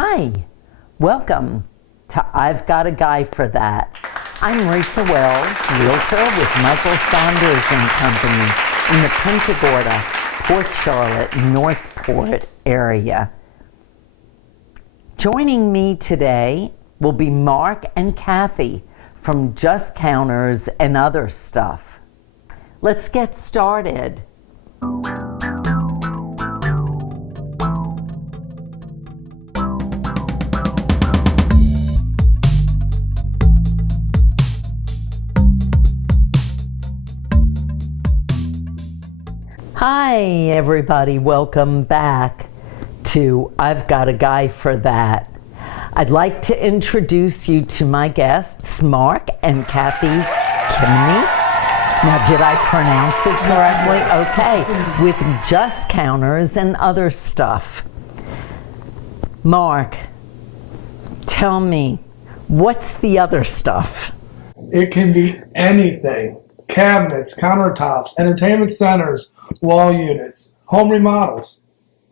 Hi, welcome to I've Got a Guy for That. I'm Realtor Wells, realtor with Michael Saunders and Company in the Punta Gorda, Port Charlotte, Northport area. Joining me today will be Mark and Kathy from Just Counters and Other Stuff. Let's get started. Hi everybody, welcome back to I've Got a Guy for That. I'd like to introduce you to my guests, Mark and Kathy Kemeny. Now, did I pronounce it correctly? Okay, with Just Counters and Other Stuff. Mark, tell me, what's the other stuff? It can be anything. Cabinets, countertops, entertainment centers, wall units, home remodels,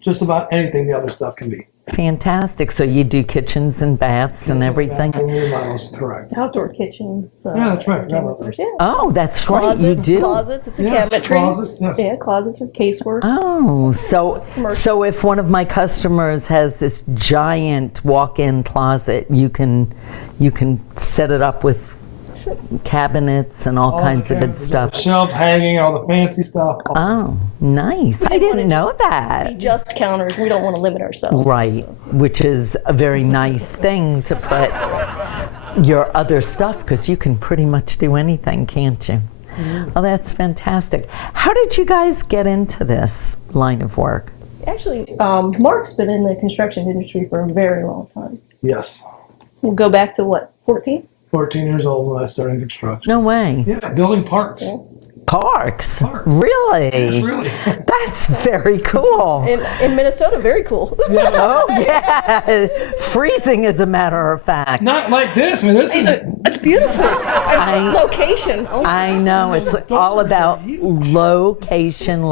just about anything the other stuff can be. Fantastic. So you do kitchens and baths and everything? Home remodels, correct. Outdoor kitchens. Yeah, that's right. Forgot about those. Yeah. Oh, that's right, you do. Closets, it's a Yes, cabinetry. closets, yes. Yeah, closets or casework. Oh, so if one of my customers has this giant walk-in closet, you can set it up with cabinets and all kinds of good stuff. Shelves hanging, all the fancy stuff. Oh, nice. I didn't know that. Just counters. We don't want to limit ourselves. Right, which is a very nice thing to put your other stuff, because you can pretty much do anything, can't you? Oh, that's fantastic. How did you guys get into this line of work? Actually, Mark's been in the construction industry for a very long time. Yes. We'll go back to what, 14? 14 years old when I started construction. No way. Yeah, building parks. Yeah. Parks? Parks. Really? Yes, really. That's very cool. In Minnesota, very cool. Yeah. Oh, yeah. Freezing, as a matter of fact. Not like this. I mean, this is... It's beautiful. Location. Oh, I know. It's all about location.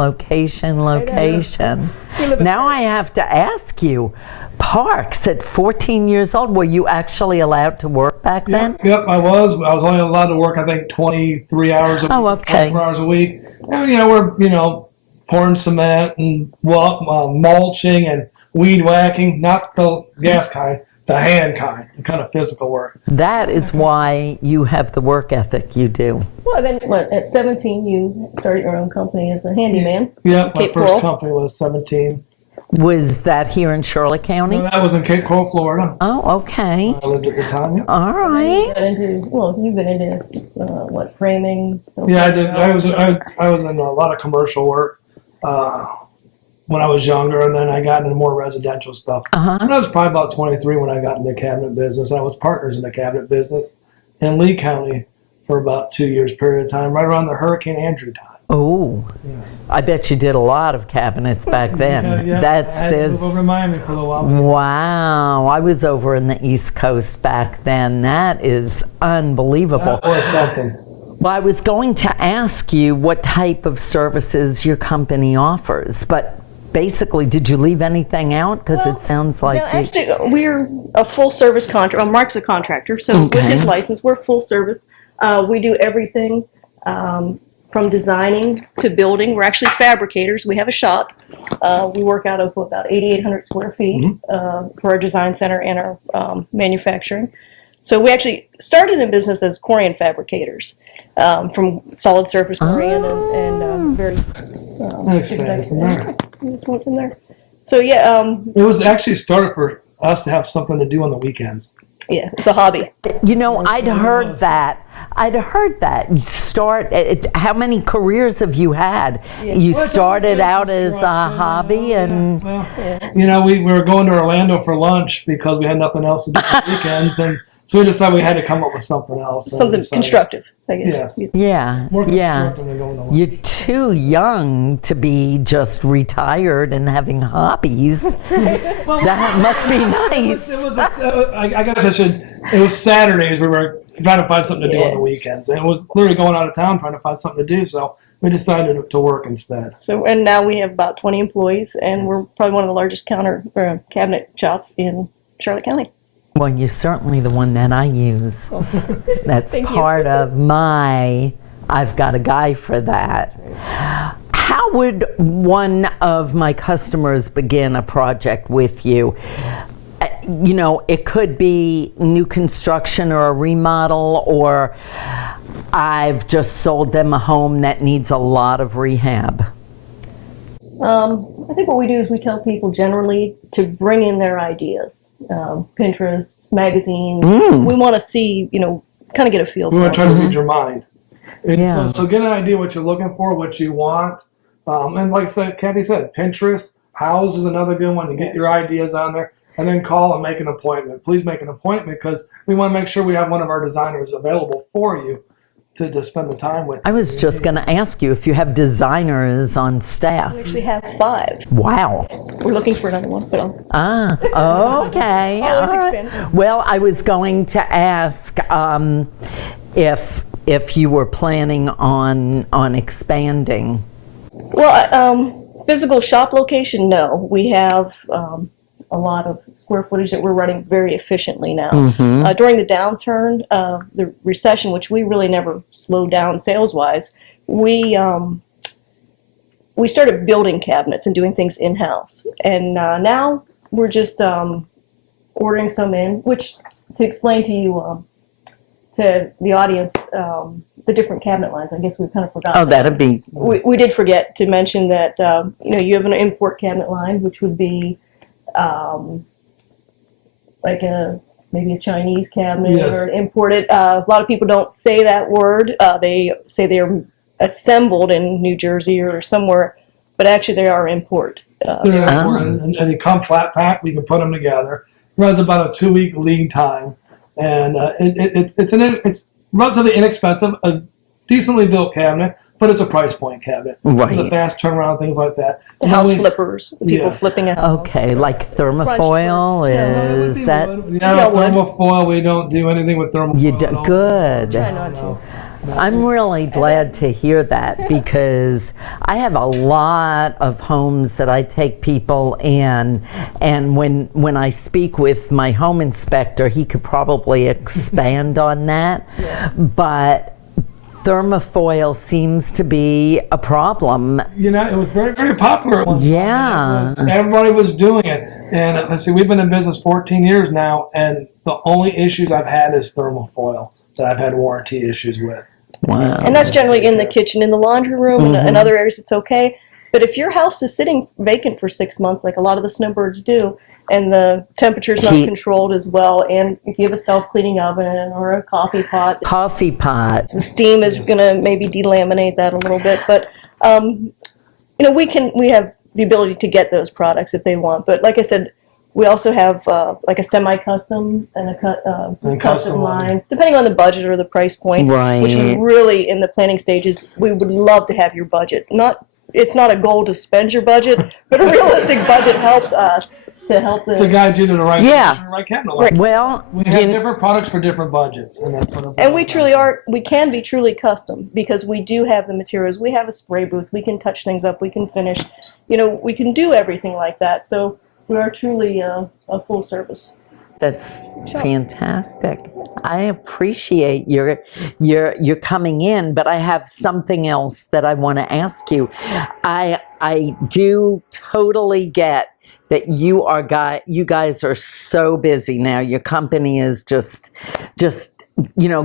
Now I have to ask you, parks at 14 years old, were you actually allowed to work back then? Yep, I was. I was only allowed to work, I think, 23 hours a week. Oh, okay. 24 hours a week. And, we're, pouring cement and mulching and weed whacking, not the gas kind, the hand kind, the kind of physical work. That is why you have the work ethic you do. Well, then at 17, you started your own company as a handyman. Yep, my Cape first Coral. company was 17. Was that here in Charlotte County? Well, that was in Cape Coral, Florida. Oh, okay. I lived at the time. Yeah, All right. You've been into, framing? yeah I did. I was in a lot of commercial work when I was younger, and then I got into more residential stuff. Uh-huh. And I was probably about 23 when I got into the cabinet business. I was partners in the cabinet business in Lee County for about 2 years period of time, right around the Hurricane Andrew time. Oh, Yes. I bet you did a lot of cabinets back then. Yeah, I had to move over to Miami for a little while. Wow, I was over in the East Coast back then. That is unbelievable. That was something. Well, I was going to ask you what type of services your company offers, but basically, did you leave anything out? Because it sounds like No, actually, we're a full service contractor. Well, Mark's a contractor, so with his license, we're full service. We do everything from designing to building. We're actually fabricators. We have a shop. We work out of about 8,800 square feet for our design center and our manufacturing. So we actually started in business as Corian fabricators, from solid surface Corian and very. Expanded from there. We just went from there. So yeah, It was actually started for us to have something to do on the weekends. yeah, it's a hobby. I'd heard that. How many careers have you had? You started out as a hobby and... We were going to Orlando for lunch because we had nothing else to do on the weekends, and so we decided we had to come up with something else. Something constructive, I guess. Yes. Yeah, More yeah. constructive than going to lunch. You're too young to be just retired and having hobbies. That must be nice. I guess it was Saturdays we were trying to find something to do on the weekends, and it was literally going out of town trying to find something to do, so we decided to work instead. So, and now we have about 20 employees, and we're probably one of the largest cabinet shops in Charlotte County. Well, you're certainly the one that I use. That's Thank you. part of my, I've got a guy for that. How would one of my customers begin a project with you? You know, it could be new construction or a remodel, or I've just sold them a home that needs a lot of rehab. I think what we do is we tell people generally to bring in their ideas. Pinterest, magazines. We want to see, you know, kind of get a feel We for want to it. try to read your mind. And Yeah. so get an idea what you're looking for, what you want. And like I said, Kathy said, Pinterest, House is another good one to get your ideas on there. And then call and make an appointment. Please make an appointment because we want to make sure we have one of our designers available for you to spend the time with. I was just going to ask you if you have designers on staff. We actually have 5. Wow. We're looking for another one, but Okay. Always all right. expand. Well, I was going to ask if you were planning on expanding. well, physical shop location, no. We have a lot of square footage that we're running very efficiently now. During the downturn, the recession, which we really never slowed down sales-wise, we started building cabinets and doing things in-house. And now we're just ordering some in, which, to explain to you, to the audience, the different cabinet lines, I guess we kind of forgot. Oh, that'd be. We did forget to mention that, you know, you have an import cabinet line, which would be like maybe a Chinese cabinet Yes. or an imported. A lot of people don't say that word. They say they're assembled in New Jersey or somewhere, but actually they are import. They're important, and they come flat pack. We can put them together. Runs about a 2-week lead time, and it's relatively inexpensive, a decently built cabinet, but it's a price point cabinet. Right. It's a fast turnaround, things like that. The And then house we- flippers, the people Yes. flipping a house. Okay, like thermofoil Yeah, is that? No, wood. thermofoil. We don't do anything with thermofoil. You do, good. Try not to. I'm really glad to hear that because I have a lot of homes that I take people in, and when I speak with my home inspector, he could probably expand on that. But thermofoil seems to be a problem. You know, it was very, very popular at one time. Yeah. Everybody was doing it. And let's see, we've been in business 14 years now, and the only issues I've had is thermofoil that I've had warranty issues with. Wow. And that's generally in the kitchen, in the laundry room, and other areas it's okay. But if your house is sitting vacant for 6 months, like a lot of the snowbirds do, and the temperature's not Heat. controlled as well, and if you have a self-cleaning oven or a coffee pot, Coffee pot. the steam is going to maybe delaminate that a little bit. But you know, we have the ability to get those products if they want. But like I said, we also have like a semi-custom and a And custom line, depending on the budget or the price point. Right. Which we really, in the planning stages, we would love to have your budget. It's not a goal to spend your budget, but a realistic budget helps us to help To the. guide you to the right Yeah. position, right cabinet line. Well, We have different products for different budgets, and that's what. And we truly are. We can be truly custom because we do have the materials. We have a spray booth. We can touch things up. We can finish. You know, we can do everything like that. So we are truly a full service. that's fantastic. I appreciate your coming in, but I have something else that I want to ask you. I do totally get that you guys are so busy now. Your company is just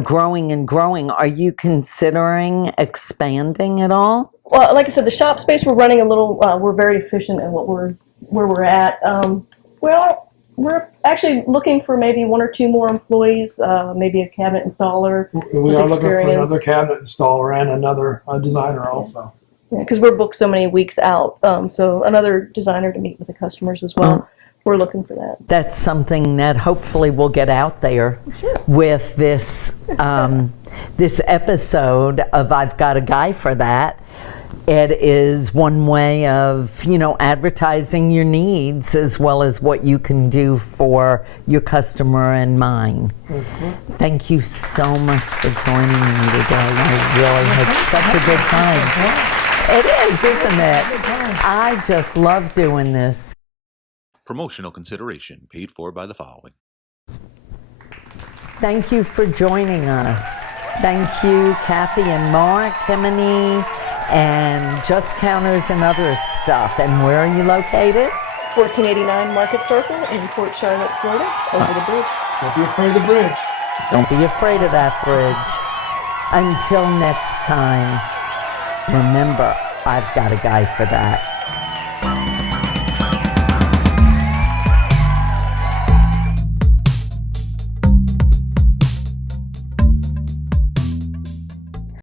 growing and growing. Are you considering expanding at all? Well, like I said, the shop space we're running a little. We're very efficient in where we're at. We're actually looking for maybe 1 or 2 more employees, maybe a cabinet installer. We are looking for experience. another cabinet installer and another designer also. Because we're booked so many weeks out. So another designer to meet with the customers as well. We're looking for that. That's something that hopefully will get out there with this this episode of I've Got a Guy for That. It is one way of, advertising your needs as well as what you can do for your customer and mine. Thank you so much for joining me today. I really had such a good time. It is, isn't it? I just love doing this. Promotional consideration paid for by the following. Thank you for joining us. Thank you, Kathy and Mark Kemeny, and Just Counters and other stuff. And where are you located? 1489 Market Circle in Port Charlotte, Florida, over the bridge. Don't be afraid of the bridge. Don't be afraid of that bridge. Until next time, remember, I've got a guy for that.